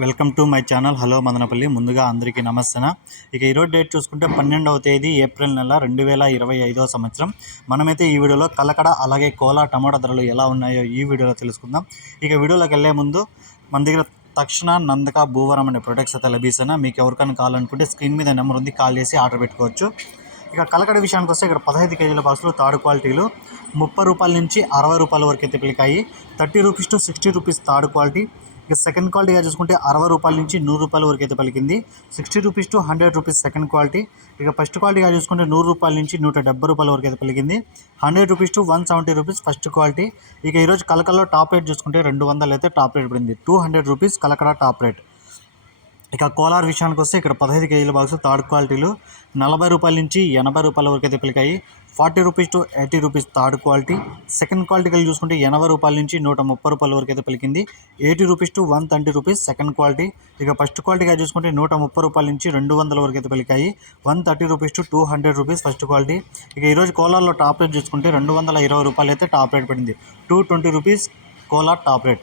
Welcome to my channel. Hello Madanapalle. ముందుగా అందరికీ నమస్తేన? ఇక ఈరోజు డేట్ చూసుకుంటే పన్నెండవ తేదీ ఏప్రిల్ నెల రెండు వేల ఇరవై ఐదవ సంవత్సరం. మనమైతే ఈ వీడియోలో కలకడ అలాగే కోలా టమాటా ధరలు ఎలా ఉన్నాయో ఈ వీడియోలో తెలుసుకుందాం. ఇక వీడియోలోకి వెళ్ళే ముందు మన దగ్గర తక్షణ నందక భూవరం అనే ప్రొడక్ట్స్ అయితే లభిస్తాయి మీకు ఎవరికైనా కావాలనుకుంటే స్క్రీన్ మీద నెంబర్ ఉంది కాల్ చేసి ఆర్డర్ పెట్టుకోవచ్చు. ఇక కలకడ విషయానికి వస్తే ఇక్కడ పదహైదు కేజీల బాక్సులు థర్డ్ క్వాలిటీలు ముప్పై రూపాయల నుంచి అరవై రూపాయల వరకు అయితే పిలికాయి. Thirty rupees to sixty rupees third quality ఇక సెకండ్ క్వాలిటీగా చూసుకుంటే అరవై రూపాయల నుంచి నూరు రూపాయల వరకు అయితే పలికింది. Sixty rupees to hundred rupees second quality ఇక ఫస్ట్ క్వాలిటీగా చూసుకుంటే నూరు రూపాయల నుంచి నూట డెబ్బై రూపాయల వరకు అయితే పలికింది. Hundred rupees to one seventy rupees first quality ఇక ఈరోజు కలకల్లో టాప్ రేట్ చూసుకుంటే రెండు వందలు అయితే టాప్ రేట్ పడింది. Two hundred rupees Kalakada top rate ఇక కోలార్ విషయానికి వస్తే ఇక్కడ పదహైదు కేజీల బాక్స్ థర్డ్ క్వాలిటీలు నలభై రూపాయల నుంచి ఎనభై రూపాయల వరకు అయితే పిలికాయి forty rupees to eighty rupees third quality. Second quality కలిసి చూసుకుంటే ఎనభై రూపాయల నుంచి నూట ముప్పై రూపాయల వరకు అయితే పలికింది. Eighty rupees to one thirty rupees second quality. ఇక ఫస్ట్ క్వాలిటీగా చూసుకుంటే నూట ముప్పై రూపాయల నుంచి రెండు వందల వరకు అయితే పలికాయి one thirty rupees to two hundred rupees first quality. ఇక ఈరోజు కోలార్లో టాప్ రేట్ చూసుకుంటే రెండు వందల ఇరవై రూపాయలు అయితే టాప్ రేట్ పడింది. Two twenty rupees Kolar top rate.